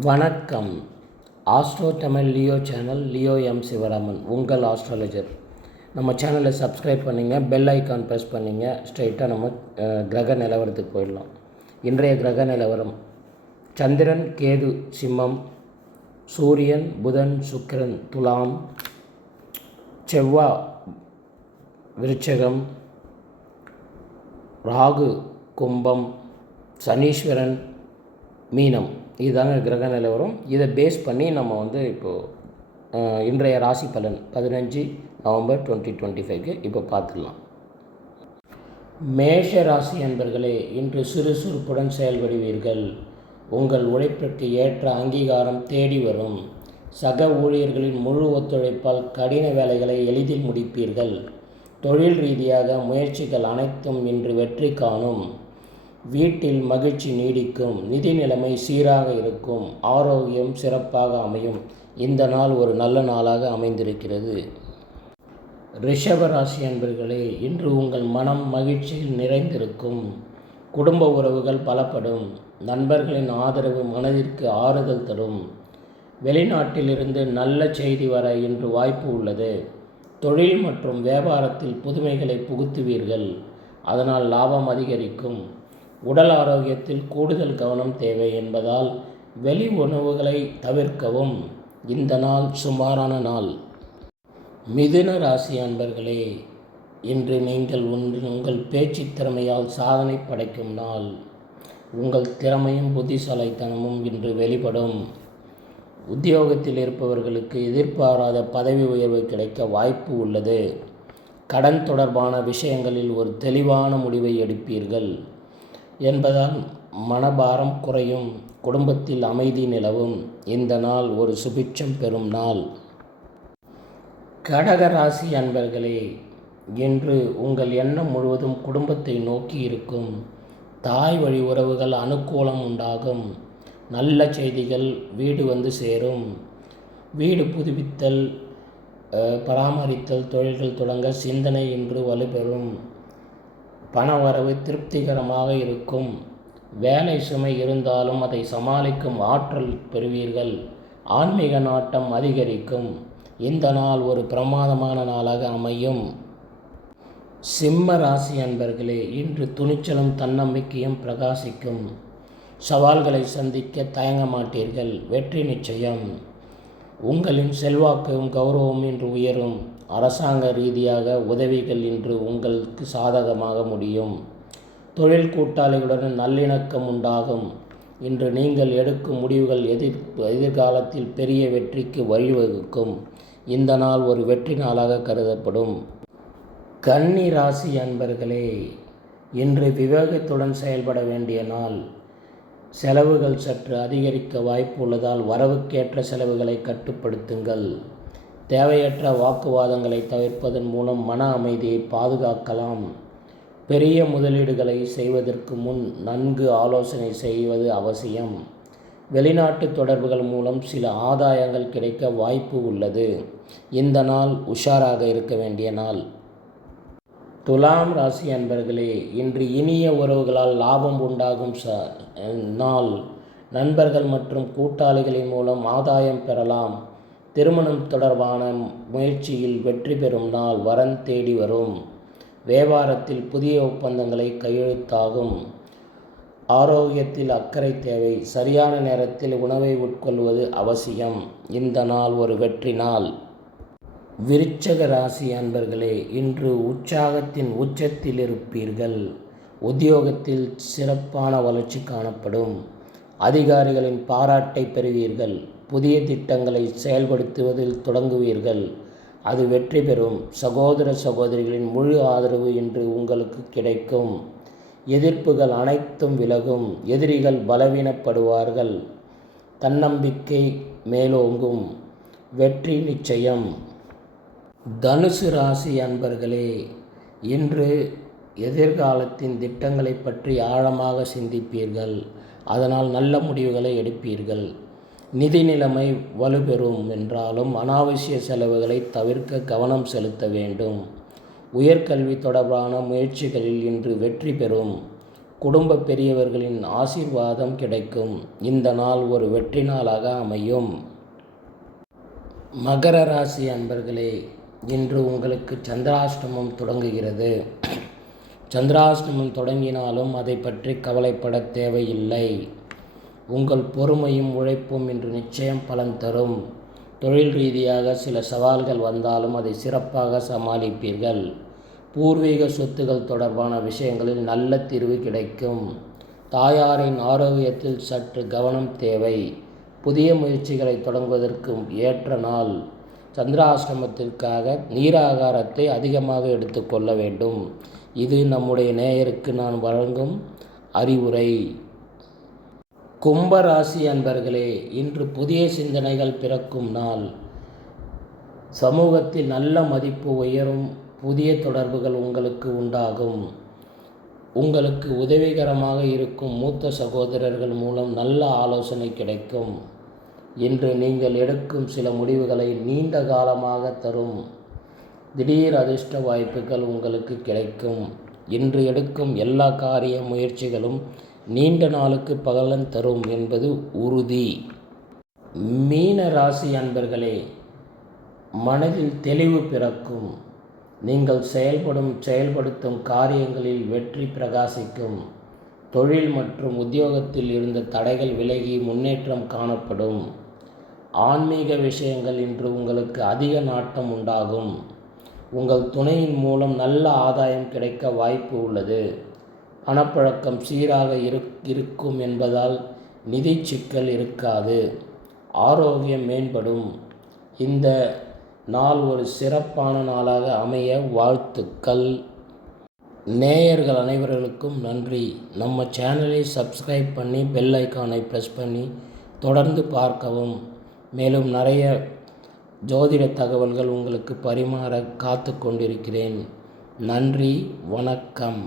வணக்கம். Astro Tamil Leo channel, Leo M Sivaraman, உங்கள் astrologer. நம்ம சேனலை சப்ஸ்கிரைப் பண்ணிங்க, பெல் ஐக்கான் ப்ரெஸ் பண்ணிங்க. ஸ்ட்ரைட்டாக நம்ம கிரக நிலவரத்துக்கு போயிடலாம். இன்றைய கிரக நிலவரம்: சந்திரன் கேது சிம்மம், சூரியன் புதன் சுக்கிரன் துலாம், செவ்வாய் விருச்சகம், ராகு கும்பம், சனீஸ்வரன் மீனம். இதுதாங்க கிரக நிலவரம். இதை பேஸ் பண்ணி நம்ம இப்போது இன்றைய ராசி பலன் 15 நவம்பர் 2025 இப்போ பார்த்துடலாம். மேஷ ராசி அன்பர்களே, இன்று சுறுசுறுப்புடன் செயல்படுவீர்கள். உங்கள் உழைப்பிற்கு ஏற்ற அங்கீகாரம் தேடி வரும். சக ஊழியர்களின் முழு ஒத்துழைப்பால் கடின வேலைகளை எளிதில் முடிப்பீர்கள். தொழில் ரீதியாக முயற்சிகள் அனைத்தும் இன்று வெற்றி காணும். வீட்டில் மகிழ்ச்சி நீடிக்கும். நிதி நிலைமை சீராக இருக்கும். ஆரோக்கியம் சிறப்பாக அமையும். இந்த நாள் ஒரு நல்ல நாளாக அமைந்திருக்கிறது. ரிஷப ராசி அன்பர்களே, இன்று உங்கள் மனம் மகிழ்ச்சியில் நிறைந்திருக்கும். குடும்ப உறவுகள் பலப்படும். நண்பர்களின் ஆதரவு மனதிற்கு ஆறுதல் தரும். வெளிநாட்டிலிருந்து நல்ல செய்தி வர இன்று வாய்ப்பு உள்ளது. தொழில் மற்றும் வியாபாரத்தில் புதுமைகளை புகுத்துவீர்கள். அதனால் லாபம் அதிகரிக்கும். உடல் ஆரோக்கியத்தில் கூடுதல் கவனம் தேவை என்பதால் வெளி உணவுகளை தவிர்க்கவும். இந்த நாள் சுமாரான நாள். மிதுன ராசி அன்பர்களே, இன்று நீங்கள் உங்கள் பேச்சு திறமையால் சாதனை படைக்கும் நாள். உங்கள் திறமையும் புத்திசாலித்தனமும் இன்று வெளிப்படும். உத்தியோகத்தில் இருப்பவர்களுக்கு எதிர்பாராத பதவி உயர்வு கிடைக்க வாய்ப்பு உள்ளது. கடன் தொடர்பான விஷயங்களில் ஒரு தெளிவான முடிவை எடுப்பீர்கள் என்பதால் மனபாரம் குறையும். குடும்பத்தில் அமைதி நிலவும். இந்த நாள் ஒரு சுபிட்சம் பெறும் நாள். கடக ராசி அன்பர்களே, இன்று உங்கள் எண்ணம் முழுவதும் குடும்பத்தை நோக்கி இருக்கும். தாய் வழி உறவுகள் அனுகூலம் உண்டாகும். நல்ல செய்திகள் வீடு வந்து சேரும். வீடு புதுப்பித்தல், பராமரித்தல், தொழில்கள் தொடங்க சிந்தனை இன்று வலுப்பெறும். பணவரவு திருப்திகரமாக இருக்கும். வேலை சுமை இருந்தாலும் அதை சமாளிக்கும் ஆற்றல் பெறுவீர்கள். ஆன்மீக நாட்டம் அதிகரிக்கும். இந்த நாள் ஒரு பிரமாதமான நாளாக அமையும். சிம்ம ராசி அன்பர்களே, இன்று துணிச்சலும் தன்னம்பிக்கையும் பிரகாசிக்கும். சவால்களை சந்திக்க தயங்க மாட்டீர்கள். வெற்றி நிச்சயம். உங்களின் செல்வாக்கும் கௌரவம் இன்று உயரும். அரசாங்க ரீதியாக உதவிகள் இன்று உங்களுக்கு சாதகமாக முடியும். தொழில் கூட்டாளிகளுடன் நல்லிணக்கம் உண்டாகும். இன்று நீங்கள் எடுக்கும் முடிவுகள் எதிர்காலத்தில் பெரிய வெற்றிக்கு வழிவகுக்கும். இந்த நாள் ஒரு வெற்றி நாளாக கருதப்படும். கன்னி ராசி அன்பர்களே, இன்று விவேகத்துடன் செயல்பட வேண்டிய நாள். செலவுகள் சற்று அதிகரிக்க வாய்ப்பு உள்ளதால் வரவுக்கேற்ற செலவுகளை கட்டுப்படுத்துங்கள். தேவையற்ற வாக்குவாதங்களை தவிர்ப்பதன் மூலம் மன அமைதியை பாதுகாக்கலாம். பெரிய முதலீடுகளை செய்வதற்கு முன் நன்கு ஆலோசனை செய்வது அவசியம். வெளிநாட்டு தொடர்புகள் மூலம் சில ஆதாயங்கள் கிடைக்க வாய்ப்பு உள்ளது. இந்த நாள் உஷாராக இருக்க வேண்டிய நாள். துலாம் ராசி அன்பர்களே, இன்று இனிய உறவுகளால் லாபம் உண்டாகும் நாள். நண்பர்கள் மற்றும் கூட்டாளிகளின் மூலம் ஆதாயம் பெறலாம். திருமணம் தொடர்பான முயற்சியில் வெற்றி பெறும் நாள். வரன் தேடி வரும். வியாபாரத்தில் புதிய ஒப்பந்தங்களை கையெழுத்தாகும். ஆரோக்கியத்தில் அக்கறை தேவை. சரியான நேரத்தில் உணவை உட்கொள்வது அவசியம். இந்த நாள் ஒரு வெற்றி நாள். விருச்சக ராசி அன்பர்களே, இன்று உற்சாகத்தின் உச்சத்தில் இருப்பீர்கள். உத்தியோகத்தில் சிறப்பான வளர்ச்சி காணப்படும். அதிகாரிகளின் பாராட்டை பெறுவீர்கள். புதிய திட்டங்களை செயல்படுத்துவதில் தொடங்குவீர்கள். அது வெற்றி பெறும். சகோதர சகோதரிகளின் முழு ஆதரவு இன்று உங்களுக்கு கிடைக்கும். எதிர்ப்புகள் அனைத்தும் விலகும். எதிரிகள் பலவீனப்படுவார்கள். தன்னம்பிக்கை மேலோங்கும். வெற்றி நிச்சயம். தனுசு ராசி அன்பர்களே, இன்று எதிர்காலத்தின் திட்டங்களை பற்றி ஆழமாக சிந்திப்பீர்கள். அதனால் நல்ல முடிவுகளை எடுப்பீர்கள். நிதி நிலைமை வலுப்பெறும் என்றாலும் அனாவசிய செலவுகளை தவிர்க்க கவனம் செலுத்த வேண்டும். உயர்கல்வி தொடர்பான முயற்சிகளில் இன்று வெற்றி பெறும். குடும்ப பெரியவர்களின் ஆசீர்வாதம் கிடைக்கும். இந்த நாள் ஒரு வெற்றி நாளாக அமையும். மகர ராசி அன்பர்களே, இன்று உங்களுக்கு சந்திராஷ்டமம் தொடங்குகிறது. சந்திராஷ்டமம் தொடங்கினாலும் அதை பற்றி கவலைப்பட தேவையில்லை. உங்கள் பொறுமையும் உழைப்பும் இன்று நிச்சயம் பலன் தரும். தொழில் ரீதியாக சில சவால்கள் வந்தாலும் அதை சிறப்பாக சமாளிப்பீர்கள். பூர்வீக சொத்துக்கள் தொடர்பான விஷயங்களில் நல்ல தீர்வு கிடைக்கும். தாயாரின் ஆரோக்கியத்தில் சற்று கவனம் தேவை. புதிய முயற்சிகளை தொடங்குவதற்கு ஏற்ற நாள். சந்திராஷ்டமத்திற்காக நீராகாரத்தை அதிகமாக எடுத்துக்கொள்ள வேண்டும். இது நம்முடைய நேயருக்கு நான் வழங்கும் அறிவுரை. கும்பராசி அன்பர்களே, இன்று புதிய சிந்தனைகள் பிறக்கும் நாள். சமூகத்தில் நல்ல மதிப்பு உயரும். புதிய தொடர்புகள் உங்களுக்கு உண்டாகும். உங்களுக்கு உதவிகரமாக இருக்கும் மூத்த சகோதரர்கள் மூலம் நல்ல ஆலோசனை கிடைக்கும். இன்று நீங்கள் எடுக்கும் சில முடிவுகளை நீண்ட காலமாக தரும் திடீர் அதிர்ஷ்ட வாய்ப்புகள் உங்களுக்கு கிடைக்கும். இன்று எடுக்கும் எல்லா காரிய முயற்சிகளும் நீண்ட நாளுக்கு பலன் தரும் என்பது உறுதி. மீன ராசி அன்பர்களே, மனதில் தெளிவு பிறக்கும். நீங்கள் செயல்படுத்தும் காரியங்களில் வெற்றி பிரகாசிக்கும். தொழில் மற்றும் உத்தியோகத்தில் இருந்த தடைகள் விலகி முன்னேற்றம் காணப்படும். ஆன்மீக விஷயங்கள் இன்று உங்களுக்கு அதிக நாட்டம் உண்டாகும். உங்கள் துணையின் மூலம் நல்ல ஆதாயம் கிடைக்க வாய்ப்பு உள்ளது. பணப்பழக்கம் சீராக இருக்கும் என்பதால் நிதி சிக்கல் இருக்காது. ஆரோக்கியம் மேம்படும். இந்த நாள் ஒரு சிறப்பான நாளாக அமைய வாழ்த்துக்கள். நேயர்கள் அனைவர்களுக்கும் நன்றி. நம்ம சேனலை சப்ஸ்கிரைப் பண்ணி பெல் ஐக்கானை ப்ரெஸ் பண்ணி தொடர்ந்து பார்க்கவும். மேலும் நிறைய ஜோதிட தகவல்கள் உங்களுக்கு பரிமாற காத்து கொண்டிருக்கிறேன். நன்றி, வணக்கம்.